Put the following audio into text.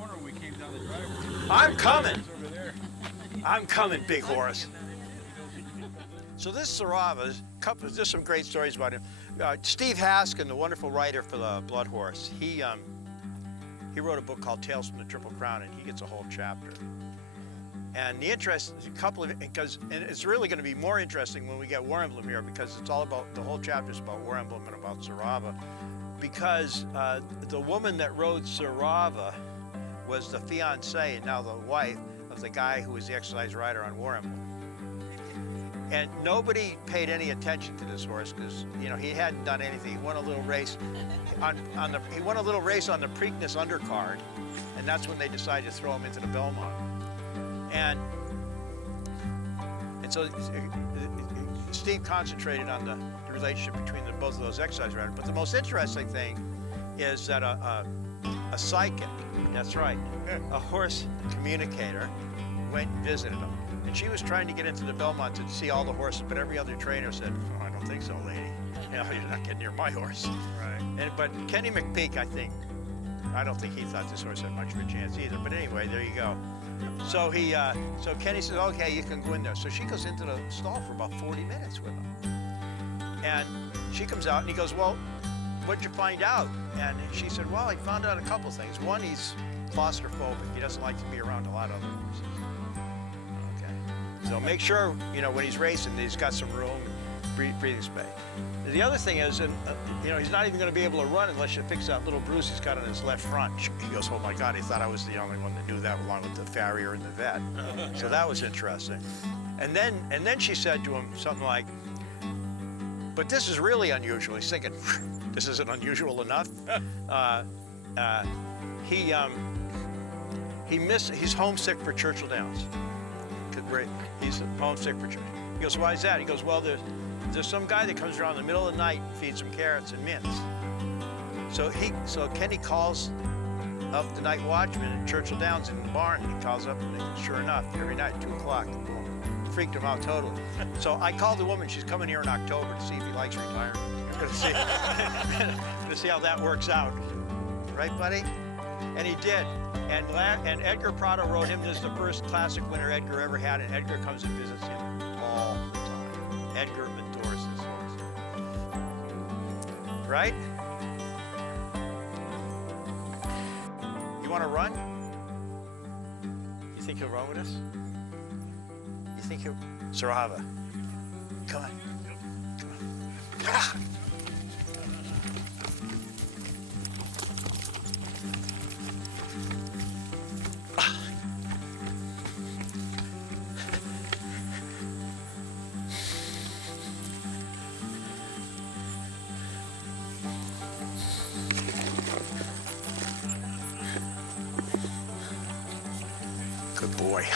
corner when we came down the driveway. I'm coming. Over there. I'm coming, big horse. So this Sarava, there's some great stories about him. Steve Haskin, the wonderful writer for the Blood Horse, he wrote a book called Tales from the Triple Crown, and he gets a whole chapter. And the interest is and it's really going to be more interesting when we get War Emblem here, because it's all about, the whole chapter is about War Emblem and about Sarava, because the woman that rode Sarava was the fiancée and now the wife of the guy who was the exercise rider on War Emblem. And nobody paid any attention to this horse because, you know, he hadn't done anything. He won a little race on the Preakness undercard, and that's when they decided to throw him into the Belmont. And so Steve concentrated on the relationship between both of those exercise riders. But the most interesting thing is that a psychic, that's right, a horse communicator, went and visited him. And she was trying to get into the Belmont to see all the horses, but every other trainer said, "Oh, I don't think so, lady. You know, you're not getting near my horse." Right. But Kenny McPeek, I don't think he thought this horse had much of a chance either. But anyway, there you go. So so Kenny says, "Okay, you can go in there." So she goes into the stall for about 40 minutes with him. And she comes out and he goes, "Well, what'd you find out?" And she said, "Well, I found out a couple things. One, he's claustrophobic. He doesn't like to be around a lot of other horses." So make sure, you know, when he's racing, he's got some room, breathing space. The other thing is, you know, he's not even going to be able to run unless you fix that little bruise he's got on his left front. He goes, "Oh my God, he thought I was the only one that knew that, along with the farrier and the vet." So that was interesting. And then she said to him something like, "But this is really unusual." He's thinking, "This isn't unusual enough." He's homesick for Churchill Downs. He's homesick for Churchill. He goes, "Why is that?" He goes, "Well, there's some guy that comes around in the middle of the night and feeds him carrots and mints." So Kenny calls up the night watchman at Churchill Downs in the barn. He calls up, and sure enough, every night at 2 o'clock, boom, freaked him out totally. So I called the woman. She's coming here in October to see if he likes retirement. to see how that works out. Right, buddy? And he did. And Edgar Prado wrote him as the first classic winner Edgar ever had, and Edgar comes and visits him all the time. Edgar adores this horse. Right? You want to run? You think he'll run with us? You think he'll? Sarava, come on. Come on. Ah! Good boy.